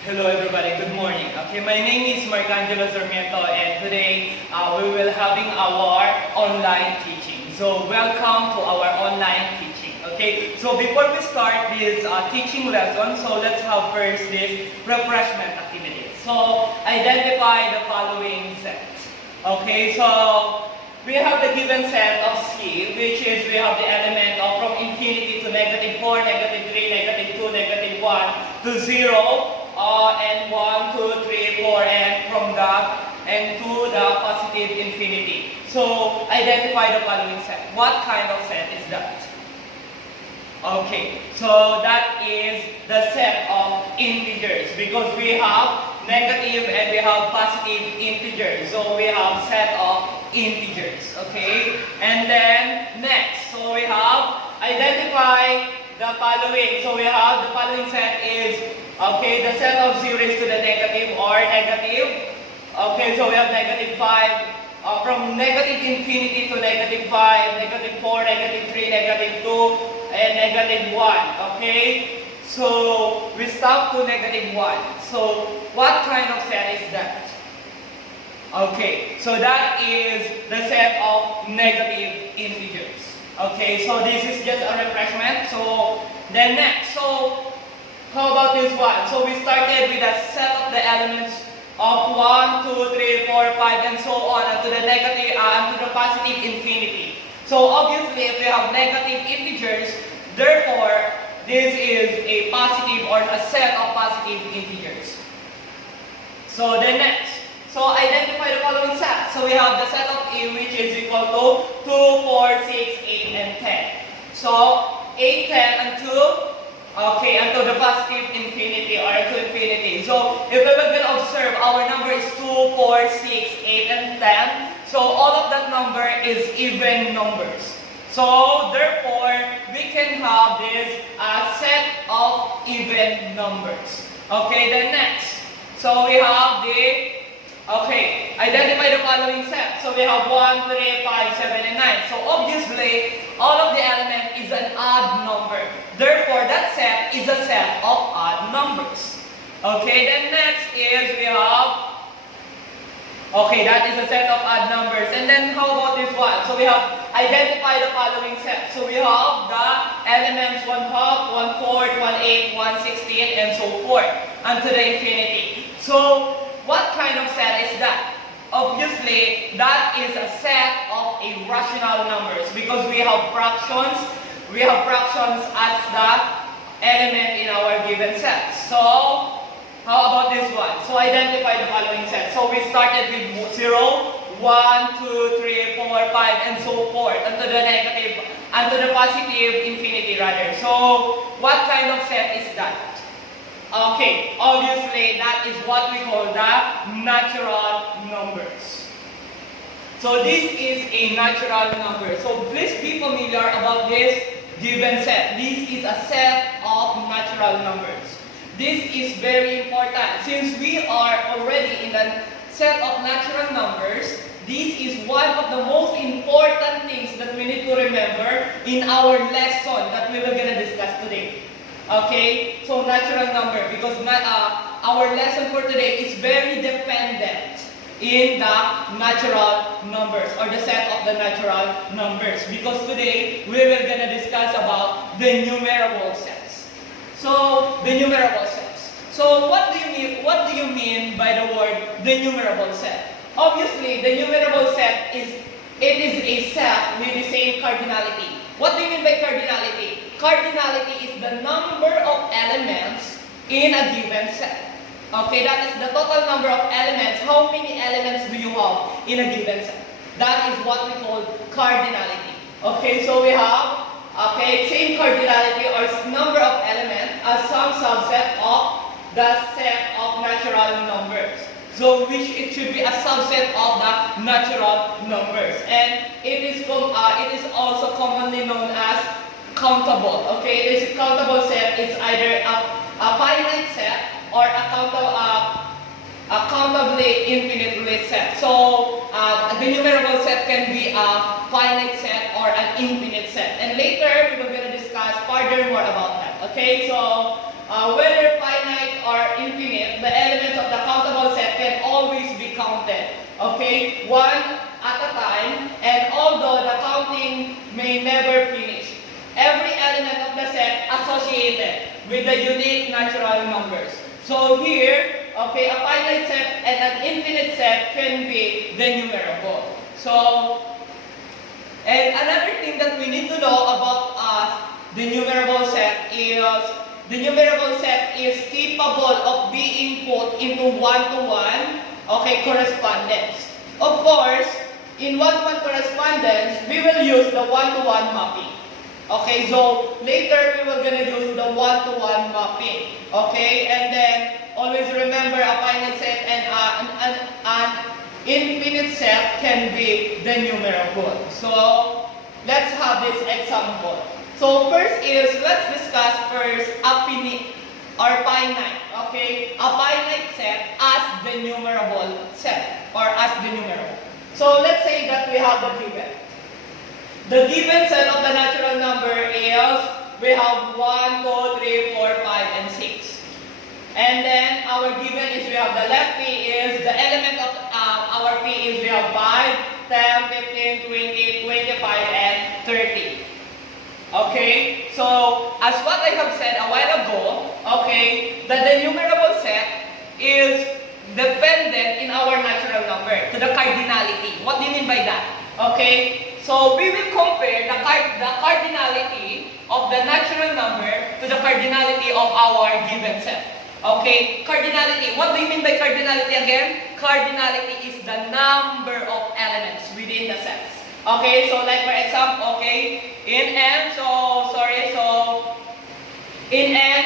Hello everybody, good morning. Okay, my name is Angelo Sarmiento and today we will having our online teaching. So welcome to our online teaching. Okay, so before we start this teaching lesson, so let's have first this refreshment activity. So identify the following sets. Okay, so we have the given set of C, which is we have the element of from infinity to -4, -3, -2, -1 to 0. And 1, 2, 3, 4, and from that and to the positive infinity. So identify the following set. What kind of set is that? Okay, so that is the set of integers because we have negative and we have positive integers. So we have set of integers. Okay, and then next, so we have identify the following. So we have the following set is okay, the set of 0 raised to the negative or negative. Okay, so we have -5, from negative infinity to -5, -4, -3, -2, and -1. Okay, so we stop to -1. So what kind of set is that? Okay, so that is the set of negative integers. Okay, so this is just a refreshment. So then next, so how about this one? So we started with a set of the elements of 1, 2, 3, 4, 5, and so on, and to the negative and to the positive infinity. So obviously, if we have negative integers, therefore this is a positive or a set of positive integers. So then next, so identify the following set. So we have the set of A, which is equal to 2, 4, 6, 8, and 10. So 8, 10, and 2. Okay, until the positive infinity or to infinity. So, if we will observe, our number is 2, 4, 6, 8, and 10. So, all of that number is even numbers. So, therefore, we can have this set of even numbers. Okay, then next. So, we have the, okay, identify the following set. So, we have 1, 3, 5, 7, and 9. So, obviously, all of the element is an odd number. Therefore, that set is a set of odd numbers. Okay, then next is we have, okay, that is a set of odd numbers. And then how about this one? So we have identify the following set. So we have the elements 1/2, 1/4, 1/8, 1/16, and so forth, unto the infinity. So what kind of set is that? Obviously, that is a set of irrational numbers because we have fractions. We have fractions as the element in our given set. So, how about this one? So, identify the following set. So, we started with 0, 1, 2, 3, 4, 5, and so forth, unto the negative, unto the positive infinity rather. So, what kind of set is that? Okay, obviously, that is what we call the natural numbers. So, this is a natural number. So, please be familiar about this given set. This is a set of natural numbers. This is very important. Since we are already in the set of natural numbers, this is one of the most important things that we need to remember in our lesson that we will gonna discuss today. Okay? So natural number, because our lesson for today is very dependent in the natural numbers or the set of the natural numbers, because today we will gonna discuss about the numerable sets. So the numerable sets. So what do you mean by the word the numerable set? Obviously, the numerable set is a set with the same cardinality. What do you mean by cardinality? Cardinality is the number of elements in a given set. Okay, that is the total number of elements. How many elements do you have in a given set? That is what we call cardinality. Okay, so we have, okay, same cardinality or number of elements as some subset of the set of natural numbers. So which it should be a subset of the natural numbers. And it is also commonly known as countable. Okay, it is a countable set. It's either a finite set or a countably infinitely set. So the numerable set can be a finite set or an infinite set. And later we will going to discuss further more about that. Okay, so whether finite are infinite, the elements of the countable set can always be counted. Okay, one at a time, and although the counting may never finish, every element of the set associated with the unique natural numbers. So here, okay, a finite set and an infinite set can be denumerable. So, and another thing that we need to know about the numerable set is capable of being put into one-to-one, okay, correspondence. Of course, in one-to-one correspondence, we will use the one-to-one mapping. Okay, so later we will gonna use the one-to-one mapping. Okay, and then always remember a finite set and an infinite set can be denumerable. So let's have this example. So first is, let's discuss first a finite or finite. Okay, a finite set as denumerable set or as denumerable. So let's say that we have the given. The given set of the natural number is, we have 1, 2, 3, 4, 5, and 6. And then our given is, we have the left P is, the element of our P is, we have 5, 10, 15, 20, 25, and 30. Okay, so as what I have said a while ago, okay, the denumerable set is dependent in our natural number to the cardinality. What do you mean by that? Okay, so we will compare the cardinality of the natural number to the cardinality of our given set. Okay, cardinality. What do you mean by cardinality again? Cardinality is the number of elements within the sets. Okay, so like for example, okay, in N, in N,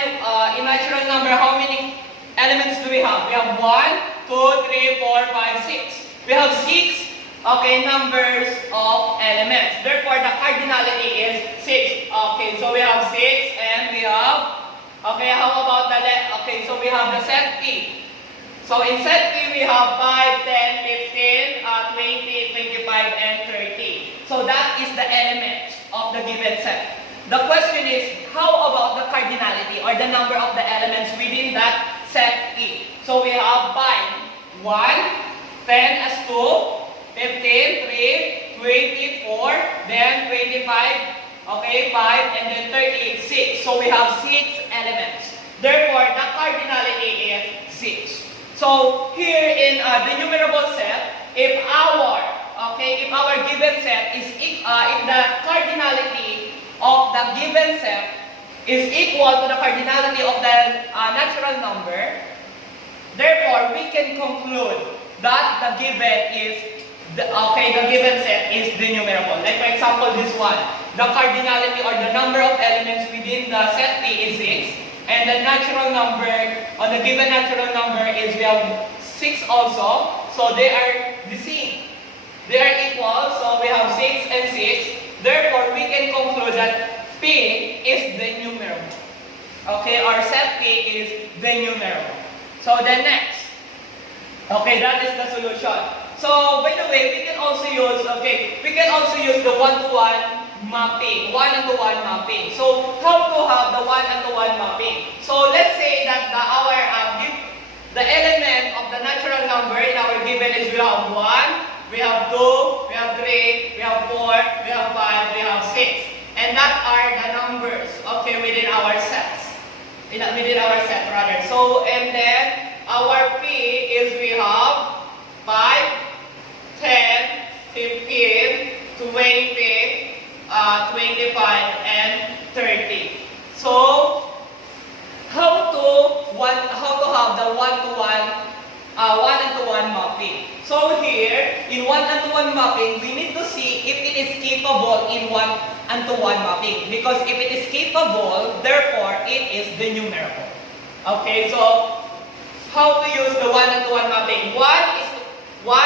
in natural number, how many elements do we have? We have 1, 2, 3, 4, 5, 6. We have 6, okay, numbers of elements. Therefore, the cardinality is 6. Okay, so we have 6 and we have, okay, how about the left? Okay, so we have the set P. So in set P, we have 5, 10, 15, 20, 25, and 30. So that is the elements of the given set. The question is, how about the cardinality or the number of the elements within that set P? So we have 5, 1, 10 as 2, 15, 3, 24, then 25, okay, 5, and then 36. So we have 6 elements. Therefore, the cardinality is 6. So here in the numerable set, if our given set is if the cardinality of the given set is equal to the cardinality of the natural number, therefore we can conclude that the given set is denumerable. Like for example, this one, the cardinality or the number of elements within the set P is 6. And the natural number, or the given natural number is, we have 6 also. So they are the same. They are equal, so we have 6 and 6. Therefore, we can conclude that P is denumerable. Okay, our set P is denumerable. So the next, okay, that is the solution. So by the way, we can also use the one-to-one mapping, one-to-one mapping. So how to have the one-to-one mapping? So let's say that the element of the natural number in our given is, we have 1, we have 2, we have 3, we have 4, we have 5, we have 6. And that are the numbers, okay, within our sets. Within our set rather. So and then our P is, we have 5, 10, 15, 20, 25, and 30. So, how to have the one-to-one mapping? So here, in one-to-one mapping, we need to see if it is capable in one-to-one mapping. Because if it is capable, therefore it is denumerable. Okay, so how to use the one-to-one mapping? 1 is 1,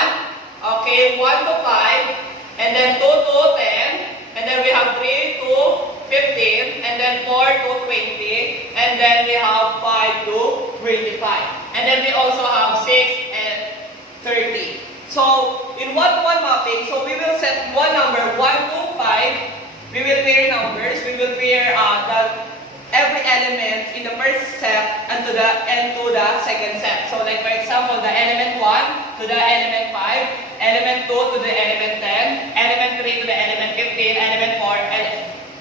okay, 1 to 5, and then 2 to 10. And then we have 3 to 15, and then 4 to 20, and then we have 5 to 25. And then we also have 6 and 30. So, in one-to-one mapping, so we will set one number, 1 to 5. We will pair numbers. We will pair every element in the first set and to the second set. So like for example, the element 1 to the element 5, element 2 to the element 10, element 3 to the element 15, element 4,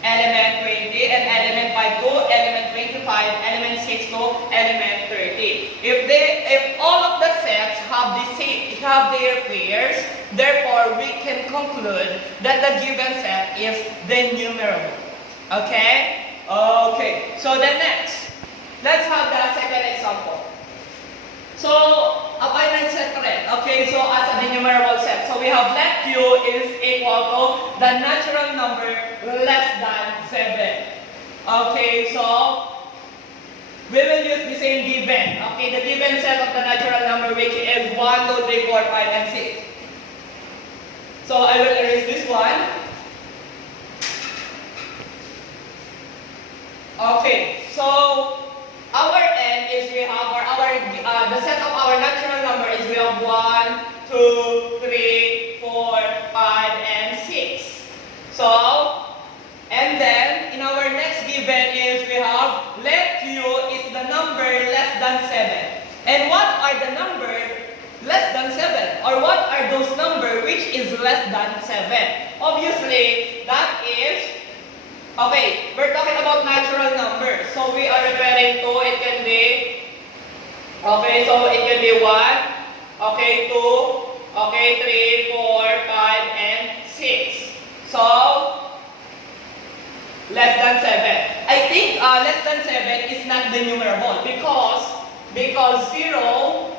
element 20, and element 5 to element 25, element 6 to element 30. If all of the sets have their pairs, therefore we can conclude that the given set is denumerable. Okay? Okay, so then next, let's have the second example. So, appointment set correct. Okay, so as a denumerable set, so we have let Q is equal to the natural number less than 7. Okay, so we will use the same given. Okay, the given set of the natural number which is 1, 2, 3, 4, 5, and 6. So I will erase this one. Okay, so our n is we have, or the set of our natural number is we have 1, 2, 3, 4, 5, and 6. So, and then in our next given is we have let Q is the number less than 7. And what are the number less than 7? Or what are those number which is less than 7? Obviously, that is, okay, we're talking about natural numbers. So we are referring to, it can be, okay, so it can be 1, okay, 2, okay, 3, 4, 5, and 6. So, less than 7. I think less than 7 is not denumerable because 0,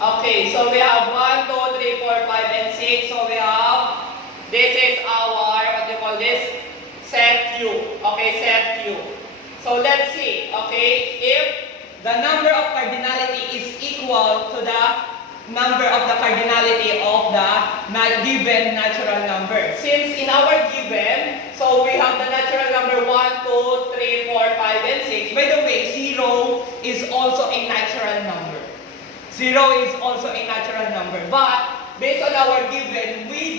okay, so we have 1, 2, 3, 4, 5, and 6. So we have, this is our, what do you call this? Set Q. Okay, set Q. So let's see, okay, if the number of cardinality is equal to the number of the cardinality of the given natural number. Since in our given, so we have the natural number 1, 2, 3, 4, 5, and 6. By the way, 0 is also a natural number. 0 is also a natural number. But based on our given, we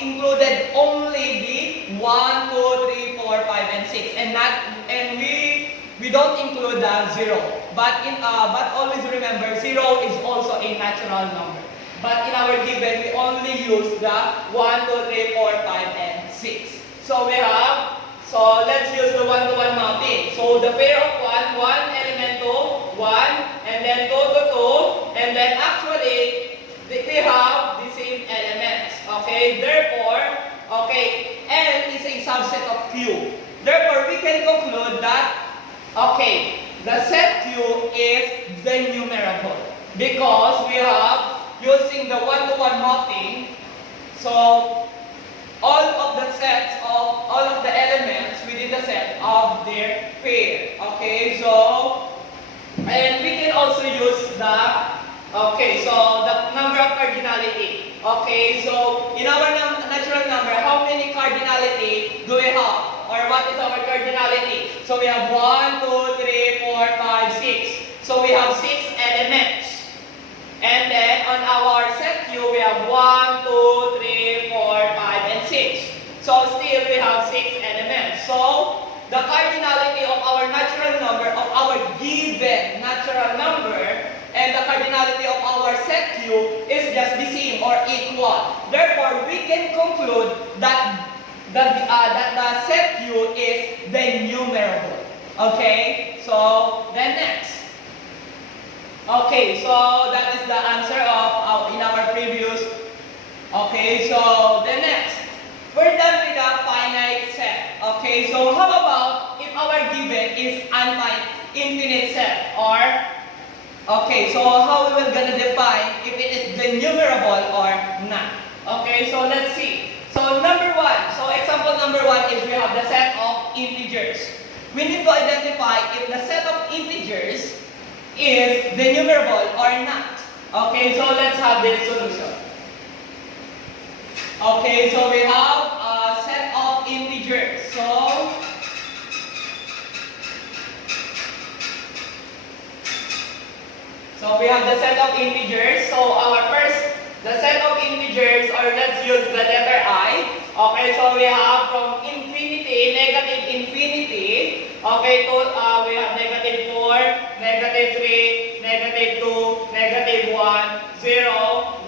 included only the 1, 2, 3, 4, 5, and 6, and we don't include the 0. But always remember, 0 is also a natural number. But in our given, we only use the 1, 2, 3, 4, 5, and 6. So we have, so let's use the 1-to-1 mapping. So the pair of 1 element to 1, and then 2 to 2, and then actually we have the same elements. Okay, therefore, okay, L is a subset of Q. Therefore, we can conclude that, okay, the set Q is denumerable because we have, using the 1-to-1 mapping, so all of the sets of all of the elements within the set of their pair. Okay, so, and we can also use the, okay, so the number of cardinality. Okay, so in our natural number, how many cardinality do we have? Or what is our cardinality? So we have 1, 2, 3, 4, 5, 6. So we have 6 elements. And then on our set Q, we have 1, 2, 3, 4, 5, and 6. So still we have 6 elements. So the cardinality of our natural number, of our given natural number, and the cardinality of our set Q is just the same or equal. Therefore, we can conclude that the set Q is denumerable. Okay, so then next. Okay, so that is the answer of in our previous. Okay, so then next. We're done with the finite set. Okay, so how about if our given is infinite set, or okay, so how we will gonna define if it is denumerable or not? Okay, so let's see. So number 1, so example number 1 is we have the set of integers. We need to identify if the set of integers is denumerable or not. Okay, so let's have this solution. Okay, so we have a set of integers. So we have the set of integers. So our first, the set of integers, or let's use the letter I. Okay, so we have from infinity, negative infinity, okay, to we have negative 4, negative 3, negative 2, negative 1, 0,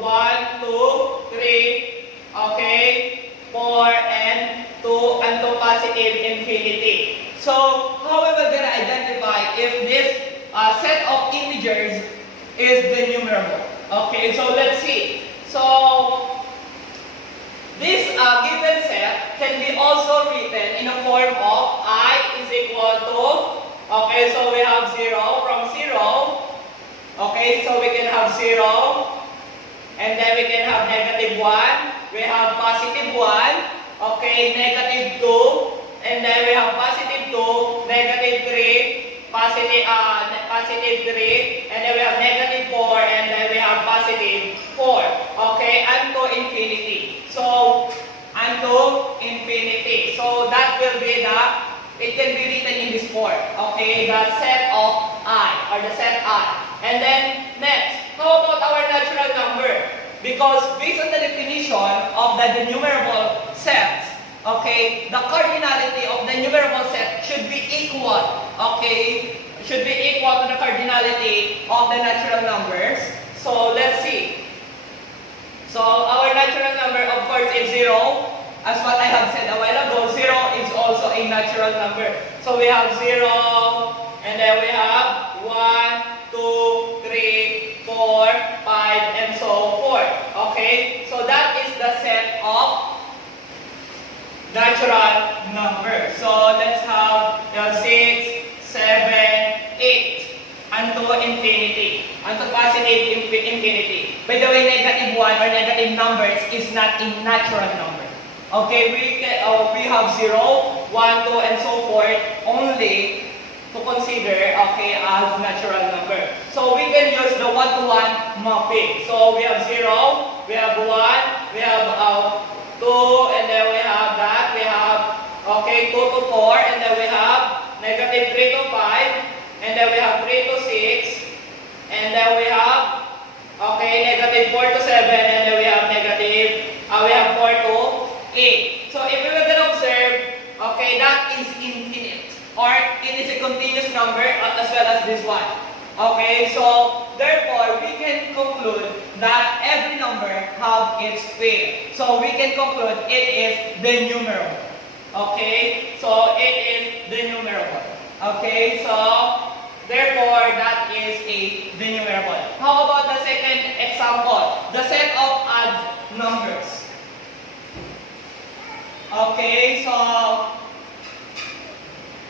1, 2, 3, okay, 4, and 2, and to positive infinity. So, how are we going to identify if this set of integers is the numerable? Okay, so let's see. So, this given set can be also written in a form of I is equal to, okay, so we have 0 from 0, okay, so we can have 0, and then we can have negative 1, we have positive 1, okay, negative 2, and then we have positive 2, negative 3, positive 3, and then we have negative 4, and then we have positive 4, okay, and to infinity. So, unto infinity. So, that will be it can be written in this form. Okay, the set of I, or the set I. And then, next, how about our natural number? Because based on the definition of the denumerable sets, okay, the cardinality of the numerable set should be equal. Okay, should be equal to the cardinality of the natural numbers. So, let's see. So, our natural number, of course, is 0. As what I have said a while ago, 0 is also a natural number. So, we have 0, and then we have 1, 2, 3, 4, 5, and so forth. Okay? So, that is the set of natural numbers. So, let's have 6, 7, 8. Unto infinity. Unto positive infinity. By the way, negative 1 or negative numbers is not a natural number. Okay, we have 0, 1, 2, and so forth only to consider, okay, as natural number. So we can use the one-to-one mapping. So we have 0, we have 1, we have 2, and then we have that. We have, okay, 2 to 4, and then we have negative 3 to 5. And then we have 3 to 6, and then we have, okay, negative 4 to 7, and then we have we have 4 to 8. So if we were going to observe, okay, that is infinite, or it is a continuous number as well as this one. Okay, so therefore, we can conclude that every number have its pair. So we can conclude it is the numerable. Okay, so it is the numerable. Okay, so therefore, that is a denumerable. How about the second example? The set of odd numbers. Okay, so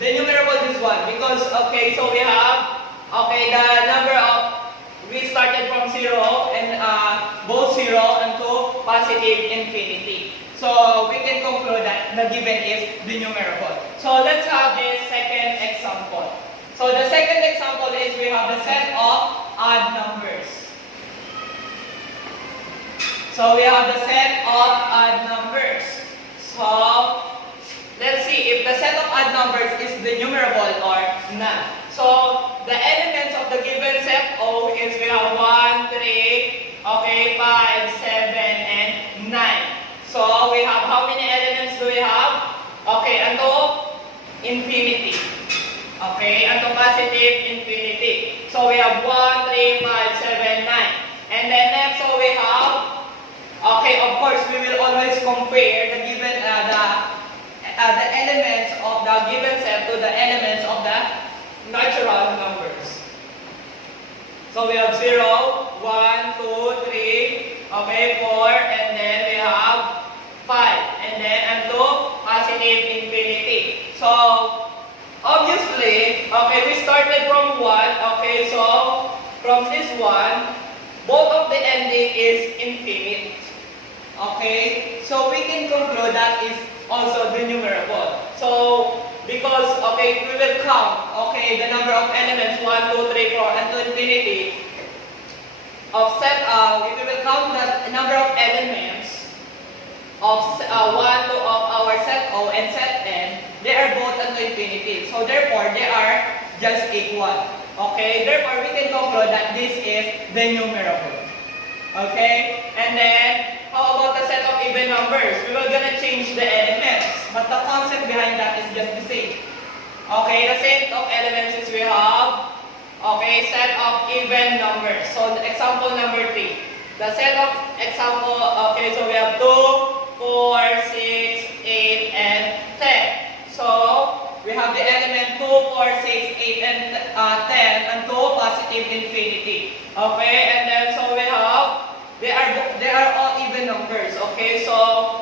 denumerable this one because, okay, so we have, okay, the number of, we started from 0 and both 0 and to positive infinity. So we can conclude that the given is denumerable. So let's have this second example. So the second example is we have the set of odd numbers. So we have the set of odd numbers. So let's see if the set of odd numbers is denumerable or not. So the elements of the given set O is we have 1, 3, okay, 5, 7, and 9. So we have how many elements do we have? Okay, unto infinity. Okay, unto positive infinity. So we have 1, 3, 5, 7, 9. And then next, so we have, okay, of course, we will always compare the given, the elements of the given set to the elements of the natural numbers. So we have 0, 1, 2, 3, okay, 4, and then we have 5, and then unto positive infinity. So, obviously, okay, we started from 1, okay, so from this one, both of the ending is infinite. Okay, so we can conclude that is also denumerable. So, because, okay, we will count, okay, the number of elements, 1, 2, 3, 4, and to infinity, of set, if we will count the number of elements of of our set O and set N, they are both unto infinity. So therefore, they are just equal. Okay? Therefore, we can conclude that this is denumerable. Okay? And then, how about the set of even numbers? We were gonna change the elements, but the concept behind that is just the same. Okay, the set of elements is we have, okay, set of even numbers. So the example number 3. The set of example, okay, so we have 2, 4, 6, 8, and 10. So we have the element 2, 4, 6, 8, and 10, and 2 positive infinity. Okay, and then so we have, they are all even numbers. Okay, so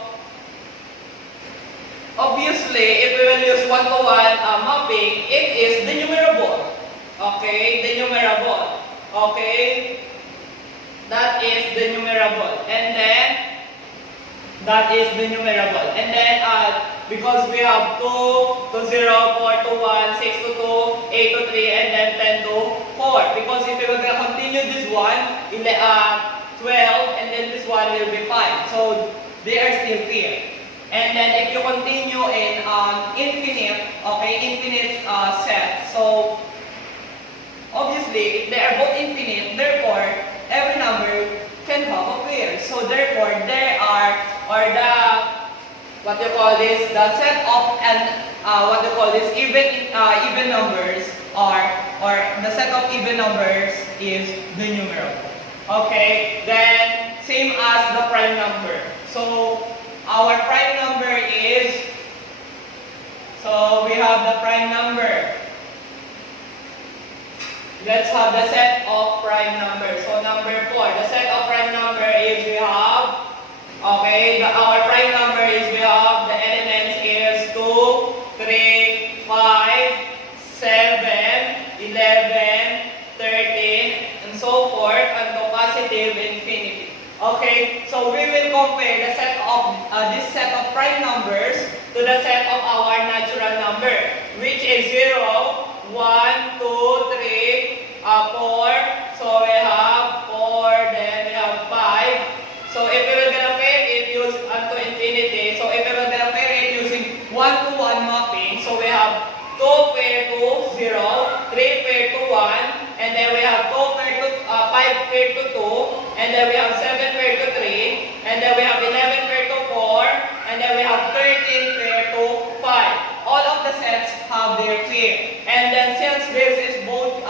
obviously, if we will use one-to-one mapping, it is denumerable. Okay, denumerable. Okay, that is denumerable. And then, that is denumerable. And then, because we have 2 to 0, 4 to 1, 6 to 2, 8 to 3, and then 10 to 4. Because if we were going to continue this one, 12, and then this one will be 5. So, they are still clear. And then if you continue in infinite, okay, infinite set. So obviously, if they are both infinite, therefore every number can have a pair. So therefore, there are, or the, what you call this, the set of what you call this, even numbers are, or the set of even numbers is denumerable. Okay, then same as the prime number. So our prime number is, so we have the prime number. Let's have the set of prime number. So number 4, the set of prime number is we have, okay, our prime number is we have the elements is 2, 3, 5, 7, 11, 13, and so forth, unto positive infinity. Okay, so we will compare the set of this set of prime numbers to the set of our natural number, which is 0, 1, 2, 3, 4. So we have 4, then we have 5. So if we were gonna pair it use unto infinity, so if we were gonna pair it using 1-to-1 mapping, so we have 2 pair to 0, 3 pair to 1, and then we have 2 pair to 5 pair to 2, and then we have 7 pair to 3, and then we have 11 pair to 4, and then we have 13 pair to 5. All of the sets have their pair. And then since this is both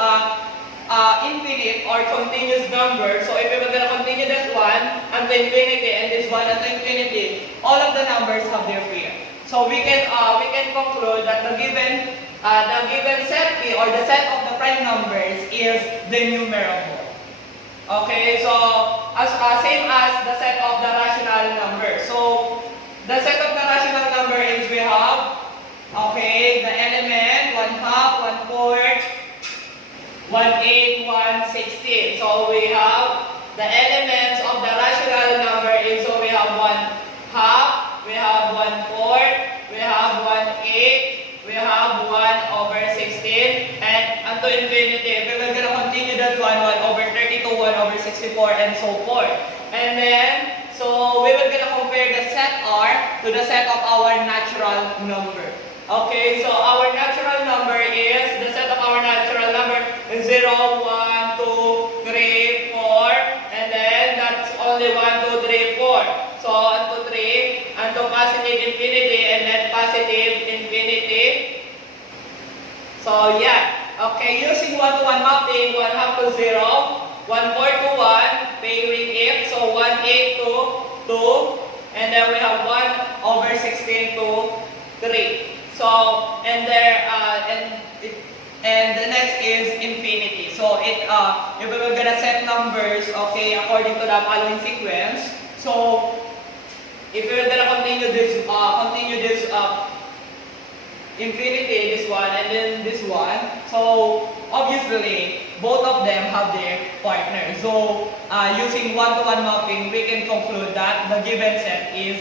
infinite or continuous number, so if we were going to continue this one unto infinity and this one unto infinity, all of the numbers have their pair. So we can conclude that the given set P or the set of the prime numbers is denumerable. Okay, so same as the set of the rational number. So the set of the rational number is we have, okay, the element 1/2, 1/4, 1/8, 1/16. So we have the elements of the rational number is, so we have 1/2, we have 1/4, we have 1/8, we have 1/16, and unto infinity. We will gonna continue that 1/32, 1/64, and so forth. And then, so we will gonna compare the set R to the set of our natural number. Okay, so our natural number is, the set of our natural number is 0, 1, 2, 3, 4, and then that's only 1, 2, 3, 4. So, unto 3, unto positive infinity, and then positive infinity. So, yeah. Okay, using 1-to-1 mapping, 1/2 to 0, 1/4 to 1, pairing it, so 1/8 to 2, and then we have 1/16 to 3. So, and there, and the next is infinity. So, if we were gonna set numbers, okay, according to the following sequence. So, if we were gonna continue this infinity, this one, and then this one. So, obviously, both of them have their partner. So, using 1-to-1 mapping, we can conclude that the given set is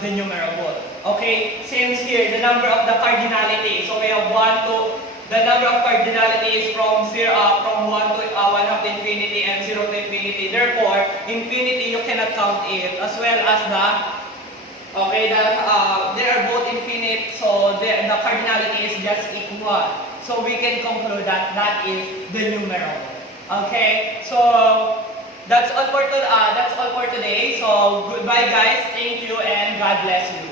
denumerable. Okay, since here the number of the cardinality, so we have the number of cardinality is from 1 to 1/2 to infinity and 0 to infinity. Therefore, infinity you cannot count it, as well as they are both infinite, so the cardinality is just equal. So we can conclude that that is denumerable. Okay, so that's all for today. So goodbye guys. Thank you and God bless you.